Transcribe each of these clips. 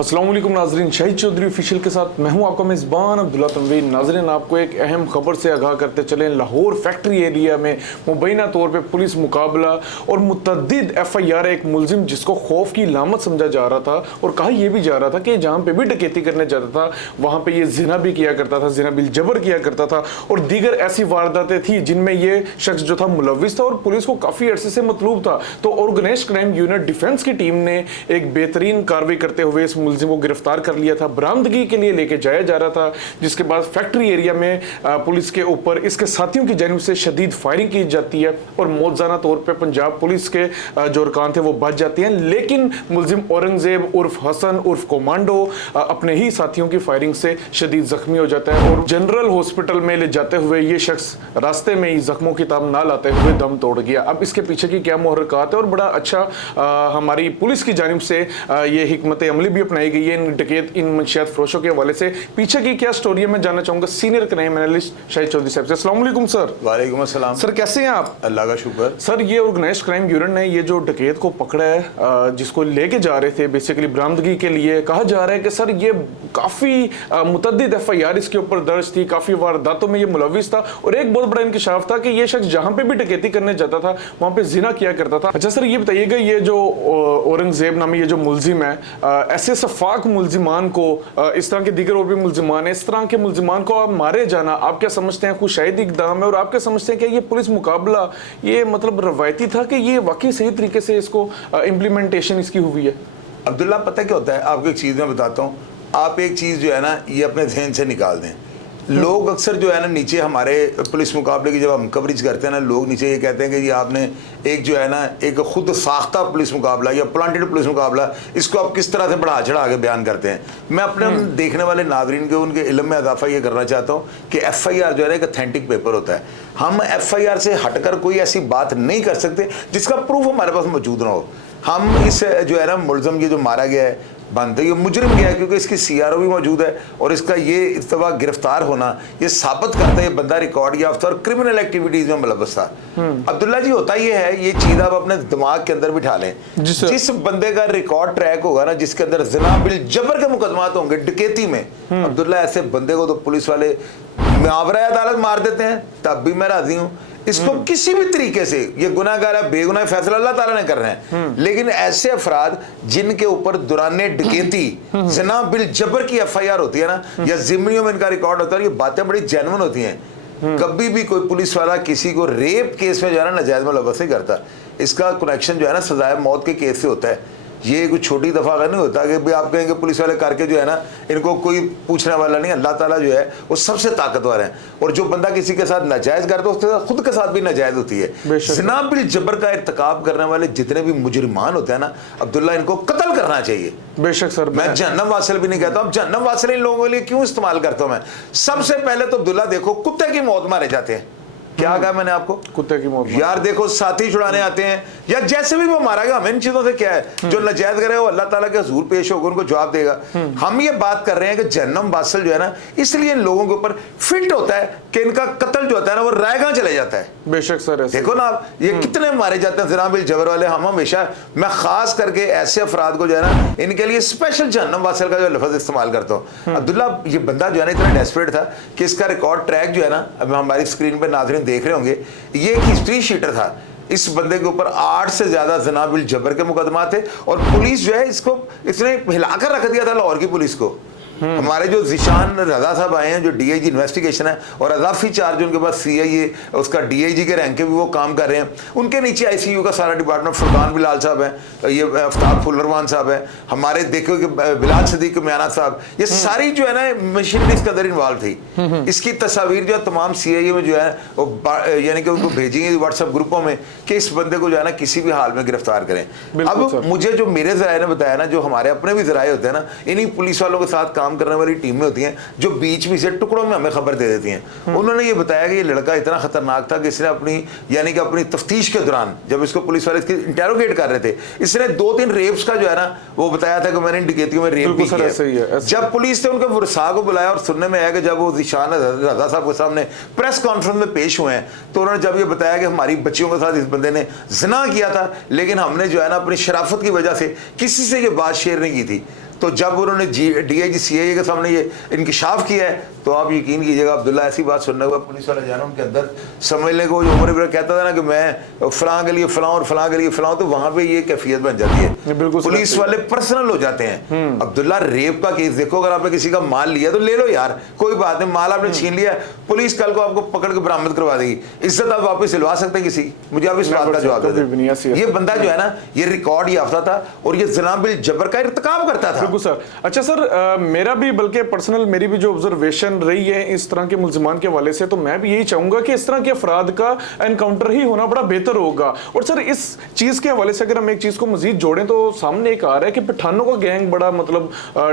अस्सलाम वालेकुम नाजरीन, शाहिद चौधरी ऑफिशियल के साथ मैं हूं आपका मेज़बान अब्दुल्ला तनवीर। नाजरीन, आपको एक अहम खबर से आगाह करते चलें। लाहौर फैक्ट्री एरिया में मुबैना तौर पे पुलिस मुकाबला और मुतअद्दिद FIR एक मुलजिम जिसको खौफ की लामत समझा जा रहा था और कहा यह भी जा रहा था कि जहाँ पे भी डकैती करने जाता था वहाँ पे ये जिना भी किया करता था, जिना बिल जबर किया करता था और दीगर ऐसी वारदातें थी जिनमें ये शख्स जो था मुलविस था और पुलिस को काफ़ी अरसे से मतलूब था। तो ऑर्गेनाइज्ड क्राइम यूनिट डिफेंस की टीम ने एक बेहतरीन कार्रवाई करते हुए इस मुलजिम को गिरफ्तार कर लिया था, बरामदगी के लिए लेके जाया जा रहा था। जिसके बाद फैक्ट्री एरिया में पुलिस के ऊपर इसके साथियों की जानिब से शदीद फायरिंग की जाती है और मौजाना तौर पे पंजाब पुलिस के जो अरकान थे वो बच जाते हैं। लेकिन मुलजिम औरंगजेब उर्फ हसन उर्फ कोमांडो अपने ही साथियों की फायरिंग से शदीद जख्मी हो जाता है और जनरल हॉस्पिटल में ले जाते हुए ये शख्स रास्ते में ही जख्मों की ताब ना लाते हुए दम तोड़ गया। अब इसके पीछे की क्या मुहर्रिकात है और बड़ा अच्छा हमारी पुलिस की जानिब से ये हिकमत अमली भी अपनाई गई है इन डकैत इन मंशियात फरोशों के हवाले से। पीछे की क्या स्टोरी है मैं जानना चाहूंगा senior crime analyst Shahid Chaudhary साहब से। अस्सलाम वालेकुम सर। वालेकुम अस्सलाम सर, कैसे हैं आप? अल्लाह का शुक्र। सर, ये ऑर्गेनाइज्ड क्राइम यूनिट ने ये जो डकैत को पकड़ा है जिसको लेके जा रहे थे बेसिकली बरामदगी के लिए, कहा जा रहा है कि सर ये काफ़ी मुतअद्दिद FIR इसके ऊपर दर्ज थी, काफ़ी वारदातों में ये मुलविस था और एक बहुत बड़ा इंकशाफ था कि ये शख्स जहाँ पे भी डकैती करने जाता था वहाँ पे जिना किया करता था। अच्छा सर, ये बताइएगा ये जो औरंगजेब नामी ये जो मुलजिम है, ऐसे सफाक मुलजिमान को इस तरह के दीगर और भी मुलजिमान है, इस तरह के मुलजिमान को आप मारे जाना आप क्या समझते हैं खुद शायद इकदाम है और आप क्या समझते हैं कि ये पुलिस मुकाबला ये मतलब रवायती था कि ये वाकई सही तरीके से इसको इम्प्लीमेंटेशन इसकी हुई है? अब्दुल्ला, पता क्या होता है, आपको एक चीज़ मैं बताता हूँ। आप एक चीज़ जो है ना ये अपने जहन से निकाल दें। लोग अक्सर जो है ना नीचे हमारे पुलिस मुकाबले की जब हम कवरेज करते हैं ना, लोग नीचे ये कहते हैं कि ये आपने एक जो है ना एक खुद साख्ता पुलिस मुकाबला या प्लांटेड पुलिस मुकाबला, इसको आप किस तरह से बढ़ा चढ़ा के बयान करते हैं। मैं अपने देखने वाले नाजरीन के उनके इल्म में इजाफा ये करना चाहता हूँ कि FIR जो है ना एक अथेंटिक पेपर होता है। हम FIR से हटकर कोई ऐसी बात नहीं कर सकते जिसका प्रूफ हमारे पास मौजूद ना हो। हम इस जो है ना मुलज़म ये जो मारा गया है बनते ये मुजरिम गया है क्योंकि इसकी CRO भी मौजूद है और इसका ये इस दफ़ा गिरफ्तार होना ये साबित करता है ये बंदा रिकॉर्ड याफ्ता और क्रिमिनल एक्टिविटीज़ में मुलव्वस था। अब्दुल्ला जी, होता ये है, ये चीज़ आप अपने दिमाग के अंदर बिठा लें। जिस बंदे का रिकॉर्ड ट्रैक होगा ना, जिसके अंदर ज़िना बिल जबर के मुकदमात होंगे डकैती में, अब्दुल्ला ऐसे बंदे को तो पुलिस वाले मुआवरा अदालत मार देते हैं, तब भी मैं राजी हूँ। इसको किसी भी तरीके से ये गुनाहगार है बेगुनाह फैसला अल्लाह ताला ने कर रहे हैं, लेकिन ऐसे अफराद जिनके ऊपर दौराने डकैती जना बिल जबर की FIR होती है ना या जिम्मियों में इनका रिकॉर्ड होता है, ये बातें बड़ी जेन्युइन होती हैं। कभी भी कोई पुलिस वाला किसी को रेप केस में जो है ना नाजायज मुलव्वस नहीं करता। इसका कनेक्शन जो है ना सजाए मौत के केस से होता है। ये कुछ छोटी दफ़ा का नहीं होता कि भाई आप कहेंगे पुलिस वाले करके जो है ना इनको कोई पूछने वाला नहीं। अल्लाह ताला जो है वो सबसे ताकतवर है और जो बंदा किसी के साथ नाजायज़ करता है उसके साथ खुद के साथ भी नाजायज़ होती है। ज़िना बिल जबर का इर्तिकाब करने वाले जितने भी मुजरिमान होते हैं ना अब्दुल्ला, इनको कत्ल करना चाहिए। बेशक सर, मैं जहन्नम वासिल भी नहीं कहता। अब जहन्नम वासिल इन लोगों के लिए क्यों इस्तेमाल करता हूँ मैं? सबसे पहले तो अब्दुल्ला देखो कुत्ते की मौत मारे जाते हैं। क्या कहा मैंने आपको? कुत्ते की मौत। यार देखो, साथी छुड़ाने आते हैं या जैसे भी वो मारा गया, हमें इन चीजों से क्या है? जो नाजायज करे वो अल्लाह ताला के हुजूर पेश होगा, उनको जवाब देगा। हम ये बात कर रहे हैं कि जहन्नम वासिल जो है ना इसलिए इन लोगों के ऊपर फिट होता है कि इनका कत्ल जो होता है ना वो रायगा चले जाता है। बेशक सर, देखो ना आप ये कितने मारे जाते हैं ज़िना बिल जबर वाले। हम हमेशा, मैं खास करके ऐसे अफराद को जो है ना इनके लिए स्पेशल जहन्नम वासिल का जो लफ्ज़ इस्तेमाल करता हूँ। अब्दुल्ला, ये बंदा जो है ना इतना डेस्परेट था कि इसका रिकॉर्ड ट्रैक जो है ना अब हमारी स्क्रीन पर नाज़रीन देख रहे होंगे, ये एक हिस्ट्री शीटर था। इस बंदे के ऊपर 8 से ज्यादा ज़िना बिल जबर के मुकदमा थे और पुलिस जो है इसको इसने हिलाकर रख दिया था लाहौर की पुलिस को। हमारे जो जिशान रजा साहब आए हैं जो DIG इन्वेस्टिगेशन है और अजाफी चार्ज उनके पास CIA उसका DIG के रैंक के भी वो काम कर रहे हैं। उनके नीचे ICU का सारा डिपार्टमेंट, फुरकान बिलाल साहब है, ये आफ्ताब फुल्लरवान साहब है, हमारे देखो कि बिलाल सदीक म्याना साहब, ये सारी जो है ना मशीनरी इसके अंदर इन्वॉल्व थी। इसकी तस्वीर जो है तमाम CIA में जो है वो यानी कि उनको भेजेंगे व्हाट्सएप ग्रुपों में कि इस बंदे को जो है ना किसी भी हाल में गिरफ्तार करें। अब मुझे जो मेरे ज़राए ने बताया ना, जो हमारे अपने भी ज़राए होते हैं ना, इन्हीं पुलिस वालों के साथ काम काम करने वाली टीमें होती हैं जो बीच में से टुकड़ों में हमें खबर दे देती हैं। उन्होंने ये बताया कि ये लड़का इतना खतरनाक था कि इसने अपनी यानी कि अपनी तफ्तीश के दौरान जब इसको पुलिस वाले इसकी इंटेरोगेट कर रहे थे, इसने 2-3 रेप्स का जो है ना वो बताया था कि मैंने डकैतियों में रेप भी किया। जब पुलिस ने उनके वरसा को बुलाया और सुनने में आया कि जब वो ज़ीशान रज़ा साहब के सामने प्रेस कॉन्फ्रेंस में पेश हुए हैं तो उन्होंने जब ये बताया कि हमारी बच्चियों के साथ इस बंदे ने ज़िना किया था, लेकिन हमने जो है ना अपनी शराफत की वजह से किसी से ये बात शेयर नहीं की थी। तो जब उन्होंने DIG CIA के सामने ये इंकिशाफ किया है तो आप यकीन कीजिएगा अब्दुल्ला, ऐसी बात सुनने के बाद पुलिस वाला जाना उनके अंदर समझ लें को जो उमर इब्राहिम कहता था ना कि मैं फलां के लिए फलां और फलां के लिए फलां, तो वहां पे ये कैफियत बन जाती है, पुलिस वाले पर्सनल हो जाते हैं। अब्दुल्ला रेप का केस देखो, अगर आपने किसी का माल लिया तो ले लो यार, कोई बात नहीं, माल आपने छीन लिया, पुलिस कल को आपको पकड़ के बरामद करवा देगी, इज्जत आप वापस दिलवा सकते हैं किसी, मुझे आप इस बात का जवाब दे दें। ये बंदा जो है ना ये रिकॉर्ड याफ्ता था और ये ज़िना बिल जबर का इर्तिकाब करता था। बिल्कुल सर। अच्छा सर, मेरा भी बल्कि पर्सनल मेरी भी जो ऑब्जर्वेशन रही है इस तरह के मुल्जिमान के हवाले से, तो मैं भी यही चाहूंगा कि इस तरह के अफराद का एनकाउंटर ही होना बड़ा बेहतर होगा। और सर इस चीज के हवाले से अगर हम एक चीज को मजीद जोड़ें तो सामने एक आ रहा है कि पठानों का गैंग बड़ा मतलब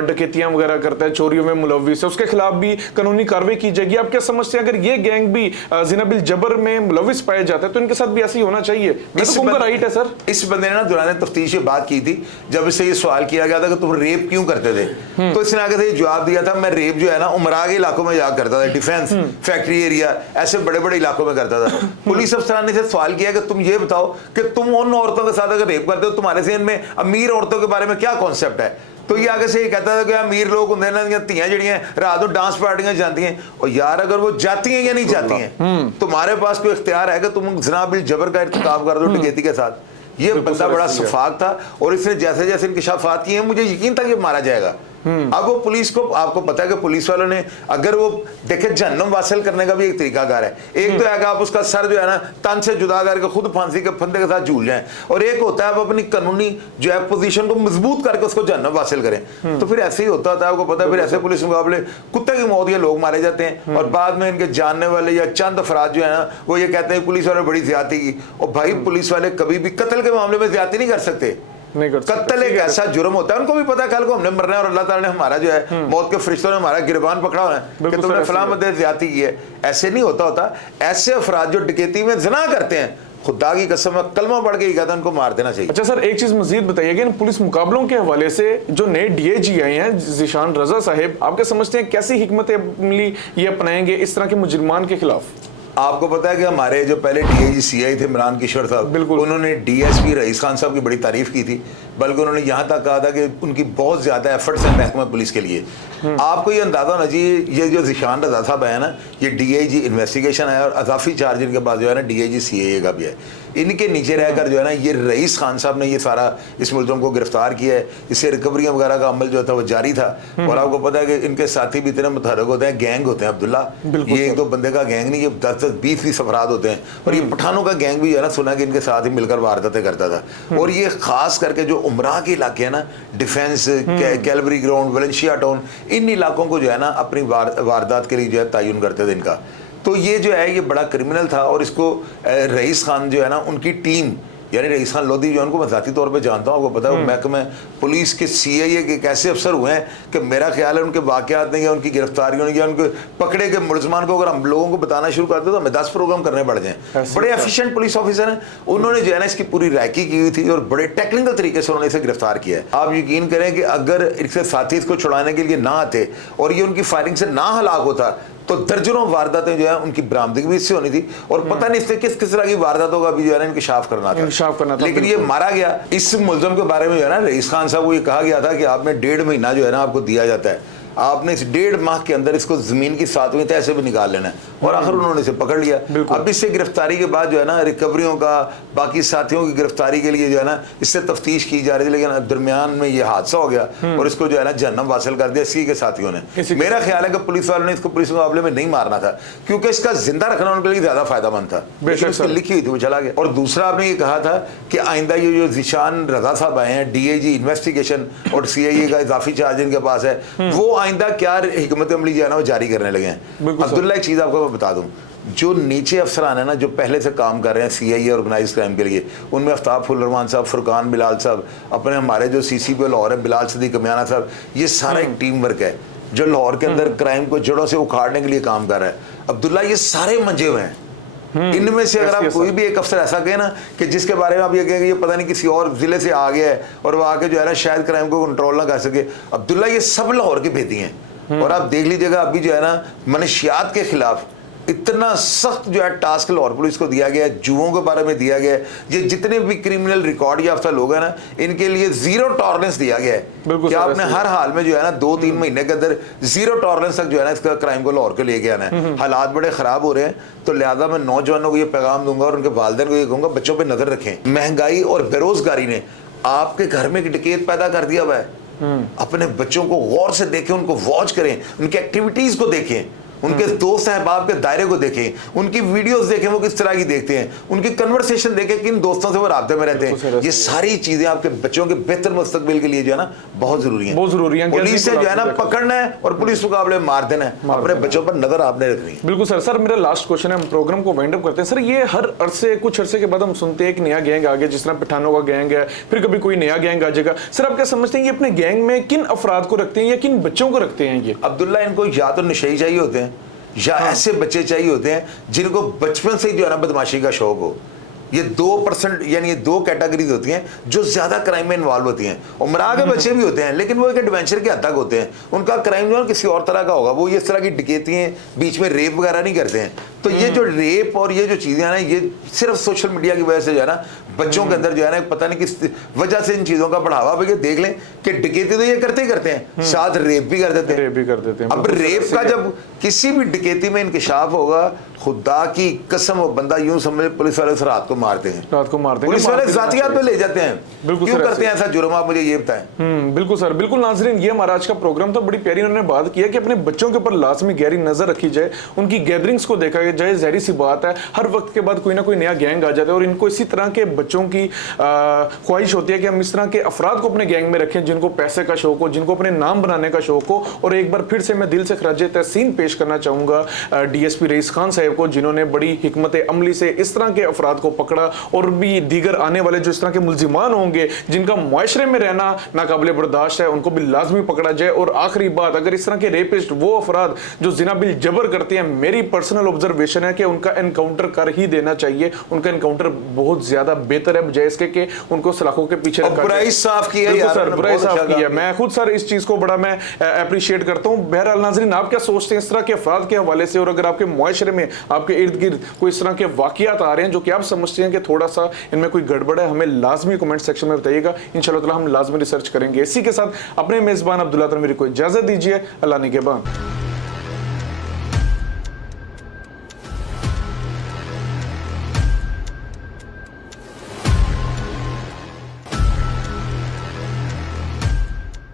डकैतियां वगैरह करता है, चोरियों में मुलव्विस है, उसके खिलाफ भी कानूनी कार्रवाई की जाएगी। आप क्या समझते हैं अगर ये गैंग भी ज़िना बिल जबर में मुलव्विस पाया जाता है तो इनके साथ भी ऐसे ही होना चाहिए? राइट है सर। इस बंदे ने ना दौरान तफ्तीश बात की थी, जब इससे ये सवाल किया गया था कि तुम रेप क्यों करते थे, तो इसने आगे से जवाब दिया था मैं रेप जो है ना उमरा के इलाकों में जा करता था, डिफेंस फैक्ट्री एरिया ऐसे बड़े बड़े इलाकों में करता था। पुलिस अफसरान ने से सवाल किया कि तुम ये बताओ कि तुम उन औरतों के साथ अगर रेप करते हो तुम्हारे से इनमें अमीर औरतों के बारे में क्या कॉन्सेप्ट है, तो ये आगे से ये कहता था कि अमीर लोग होंगे ना धियां जड़ियां रात को डांस पार्टियां जाती हैं, और यार अगर वो जाती हैं या नहीं जाती हैं तुम्हारे पास कोई इख्तियार है कि तुम ज़िना बिल जबर का इर्तिकाब कर दो डकैती के साथ? ये बंदा बड़ा सफाक था और इसने जैसे जैसे इंकिशाफात किए मुझे यकीन था कि मारा जाएगा। अब वो पुलिस को आपको पता है कि पुलिस वालों ने अगर वो देखे जहन्नम वासिल करने का भी एक तरीकाकार है, एक तो है कि आप उसका सर जो है ना तन से जुदा करके खुद फांसी के फंदे के साथ झूल जाएं, और एक होता है आप अपनी कानूनी जो है पोजीशन को मजबूत करके उसको जहन्नम वासिल करें। तो फिर ऐसे ही होता है, आपको पता है फिर ऐसे पुलिस मुकाबले कुत्ते की मौत ये लोग मारे जाते हैं और बाद में इनके जानने वाले या चंद अफराद जो है ना वो ये कहते हैं पुलिस वाले बड़ी ज्यादती की। और भाई पुलिस वाले कभी भी कत्ल के मामले में ज्यादती नहीं कर सकते। कत्ल एक ऐसा जुर्म होता है, उनको भी पता है कल को हमने मरना है और अल्लाह ताला ने हमारा जो है मौत के फरिश्तों ने हमारा गिरबान पकड़ा हुआ है कि तुमने फलां बंदे ज्यादती की है। ऐसे नहीं होता। ऐसे अफराद जो डकैती में ज़िना करते हैं, खुदा की कसम कलमा पढ़ के ही कहता उनको मार देना चाहिए। अच्छा सर, एक चीज मजीद बताइएगा इन पुलिस मुकाबलों के हवाले से जो नए DIG आए हैं ज़ीशान रज़ा साहब, आप क्या समझते हैं कैसी हिकमत अमली ये अपनाएंगे इस तरह के मुजरिमान के खिलाफ? आपको पता है कि हमारे जो पहले DIG CI थे इमरान किशोर साहब, उन्होंने DSP रईस खान साहब की बड़ी तारीफ की थी, बल्कि उन्होंने यहाँ तक कहा था कि उनकी बहुत ज़्यादा एफर्ट्स हैं महकमा पुलिस के लिए। आपको ये अंदाज़ा होना चाहिए ये जो ज़ीशान रज़ा साहब है ना ये DIG इन्वेस्टिगेशन है और अजाफी चार्ज इनके पास जो है ना DIG CIA का भी है। इनके नीचे रहकर जो है ना ये रईस खान साहब ने ये सारा इस मुलज़म को गिरफ्तार किया है, इससे रिकवरियाँ वगैरह का अमल जो था वो जारी था। और आपको पता है कि इनके साथी भी इतने मुतहरक होते हैं, गैंग होते हैं अब्दुल्ला, ये एक दो बंदे का गैंग नहीं, ये 10-20 अफराद होते हैं। और ये पठानों का गैंग भी जो है ना सुना कि इनके साथ ही मिलकर वारदातें करता था। और ये खास करके जो उमरा के इलाके हैं ना, defence Calvary ground Valencia town, इन इलाकों को जो है ना अपनी वारदात के लिए जो है तयन करते थे इनका। तो ये जो है ये बड़ा क्रिमिनल था और इसको रईस खान जो है ना उनकी टीम यानी रईस खान लोधी जो उनको मैं ज़ाती तौर पे जानता हूँ, आपको पता है महकमे पुलिस के CIA के कैसे अफसर हुए हैं कि मेरा ख्याल है उनके वाक़यात नहीं या उनकी गिरफ्तारियों ने या उनके पकड़े के मुलजमान को अगर हम लोगों को बताना शुरू करते तो हमें 10 प्रोग्राम करने पड़ जाएँ। बड़े एफिशिएंट पुलिस ऑफिसर हैं, उन्होंने जो है ना इसकी पूरी रैकी की हुई थी और बड़े टेक्निकल तरीके से उन्होंने इसे गिरफ्तार किया है। आप यकीन करें कि अगर इसके साथी इसको छुड़ाने के लिए ना आते और ये उनकी फायरिंग से ना हलाक होता तो दर्जनों वारदातें जो है उनकी बरामदगी भी इससे होनी थी और पता नहीं इससे किस किस तरह की वारदातों का भी जो है ना इंकशाफ करना था। लेकिन ये मारा गया। इस मुलजम के बारे में जो है ना रईस खान साहब को ये कहा गया था कि आपने 1.5 महीना जो है ना आपको दिया जाता है, आपने इस 1.5 माह के अंदर इसको जमीन की 7वीं तह से भी निकाल लेना है। और आखिर उन्होंने इसे पकड़ लिया। अब इससे गिरफ्तारी के बाद जो है ना रिकवरियों का बाकी साथियों की गिरफ्तारी के लिए जो है ना इससे तफ्तीश की जा रही थी, लेकिन दरमियान में ये हादसा हो गया और इसको जो है ना जहन्नम हासिल कर दिया सी के साथियों ने। मेरा ख्याल है कि पुलिस वालों ने इसको पुलिस मुकाबले में नहीं मारना था क्योंकि इसका जिंदा रखना उनके लिए ज्यादा फायदेमंद था। इसकी लिखी हुई थी वो चला गया। और दूसरा आपने ये कहा था कि आइंदा ये जो ज़ीशान रज़ा साहब आए हैं DIG इन्वेस्टिगेशन और CIA का इजाफी चार्ज इनके पास है, वो आइंदा क्या हिकमत अमली जो है ना वो जारी करने लगे हैं। अब्दुल्ला एक चीज़ आपको मैं बता दूं, जो नीचे अफसरान है ना जो पहले से काम कर रहे हैं CIA ऑर्गेनाइज क्राइम के लिए, उनमें आफ्ताब फुलरमान साहब, फुरकान बिलाल साहब, अपने हमारे जो CCP लाहौर है बिलाल सदीक कमियाना साहब, ये सारा एक टीम वर्क है। जो लाहौर के अंदर क्राइम को जड़ों से उखाड़ने के लिए काम कर रहा है। अब्दुल्ला ये सारे मंजे हुए हैं। इनमें से अगर आप कोई भी एक अफसर ऐसा कहे ना कि जिसके बारे में आप ये कहेंगे ये पता नहीं किसी और जिले से आ गया है और वो आके जो है ना शायद क्राइम को कंट्रोल ना कर सके, अब्दुल्ला ये सब लाहौर के भेदी हैं। और आप देख लीजिएगा अभी जो है ना मनशियात के खिलाफ इतना सख्त जो है टास्क लाहौर पुलिस को दिया गया है, जुओं के बारे में दिया गया है। ये जितने भी क्रिमिनल रिकॉर्ड याफ्ता लोग हैं ना, इनके लिए जीरो टॉलरेंस दिया गया है कि आपने हर हाल में जो है ना 2-3 महीने के अंदर जीरो टॉलरेंस तक जो है ना इसका क्राइम को लाहौर के लेके आना है। हालात बड़े खराब हो रहे हैं, तो लिहाजा मैं नौजवानों को ये पैगाम दूंगा और उनके वालिदैन को ये कहूंगा बच्चों पर नजर रखें। महंगाई और बेरोजगारी ने आपके घर में एक डकैत पैदा कर दिया हुआ है। अपने बच्चों को गौर से देखें, उनको वॉच करें, उनकी एक्टिविटीज को देखें, उनके दोस्त अहबाब के दायरे को देखें, उनकी वीडियोस देखें वो किस तरह की देखते हैं, उनकी कन्वर्सेशन देखें किन दोस्तों से वो राब्ते में रहते हैं। ये सारी चीजें आपके बच्चों के बेहतर मुस्तकबिल के लिए जो है ना बहुत जरूरी है। बहुत जरूरी है। पुलिस से जो है ना पकड़ना है और पुलिस मुकाबले मार देना है, अपने बच्चों पर नजर आपने रखनी है। बिल्कुल सर। सर मेरा लास्ट क्वेश्चन है, हम प्रोग्राम को वाइंड अप करते हैं। सर ये हर अरसे कुछ अरसे के बाद हम सुनते हैं एक नया गैंग आ गया, जिस तरह पठानों का गैंग है, फिर कभी कोई नया गैंग आ जाएगा। सर आप क्या समझते हैं ये अपने गैंग में किन अफराद को रखते हैं या किन बच्चों को रखते हैं? ये अब्दुल्ला इनको या तो नशेई चाहिए होते हैं या ऐसे बच्चे चाहिए होते हैं जिनको बचपन से ही जो है ना बदमाशी का शौक हो। ये 2% यानी ये 2 कैटेगरीज होती हैं जो ज्यादा क्राइम में इन्वॉल्व होती हैं। उमरा के बच्चे भी होते हैं लेकिन वो एक एडवेंचर के हद तक होते हैं, उनका क्राइम जो है किसी और तरह का होगा, वो ये इस तरह की डकैती हैं, बीच में रेप वगैरह नहीं करते हैं। तो ये जो रेप और ये जो चीजें हैं ना, ये सिर्फ सोशल मीडिया की वजह से जो है ना बच्चों के अंदर जो है ना पता नहीं किस वजह से इन चीजों का बढ़ावा। ये देख लें कि डकैती तो ये करते ही करते हैं, साथ रेप भी कर देते हैं। अब रेप का जब किसी भी डकैती में इंकशाफ होगा, खुदा की कसम वो बंदा यूं समझे पुलिस वाले उस रात को मारते हैं, पुलिस वाले जातियात पे ले जाते हैं। क्यों करते हैं ऐसा जुर्म, आप मुझे ये बताएं। बिल्कुल सर, बिल्कुल। नाज़रीन ये हमारा आज का प्रोग्राम था। बड़ी प्यारी उन्होंने बात किया कि अपने बच्चों के ऊपर लाजमी गहरी नजर रखी जाए, उनकी गैदरिंग्स को देखा जाए। जाहिर सी बात है हर वक्त के बाद कोई ना कोई नया गैंग आ जाता है और इनको इसी तरह के बच्चों की ख्वाहिश होती है कि हम इस तरह के अफराद को अपने गैंग में रखें जिनको पैसे का शौक हो, जिनको अपने नाम बनाने का शौक हो। और एक बार फिर से मैं दिल से खराजे तहसीन पेश करना चाहूंगा DSP रईस खान साहब को, जिन्होंने बड़ी हिकमत अमली से इस तरह के अफराद को पकड़ा और भी दीगर आने वाले जो इस तरह के मुल्जिमान होंगे जिनका मुआशरे में रहना नाकाबिले बर्दाश्त है, उनको भी लाजमी पकड़ा जाए। और आखिरी बात, अगर इस तरह के रेपिस्ट वो अफराद जो जिना बिल जबर करते हैं, मेरी पर्सनल ऑब्जर्वेशन है कि उनका एनकाउंटर कर ही देना चाहिए। उनका एनकाउंटर बहुत ज्यादा बेहतर है बजाय इसके कि उनको सलाखों के पीछे रखा जाए। बुराई साफ की है सर, बुराई साफ की है। मैं खुद सर इस चीज को बड़ा मैं अप्रिशिएट करता हूं। बहरहाल नाज़रीन आप क्या सोचते हैं इस तरह के अफराद के हवाले से, और अगर आपके मुआशरे में आपके इर्द गिर्द कोई इस तरह के वाकयात आ रहे हैं जो कि आप समझते हैं कि थोड़ा सा इनमें कोई गड़बड़ है, हमें लाजमी कमेंट सेक्शन में बताइएगा। इंशाल्लाह ताला हम लाजमी रिसर्च करेंगे। इसी के साथ अपने मेजबान अब्दुल्ला तनवीर को इजाजत दीजिए। अल्लाह निगहबान।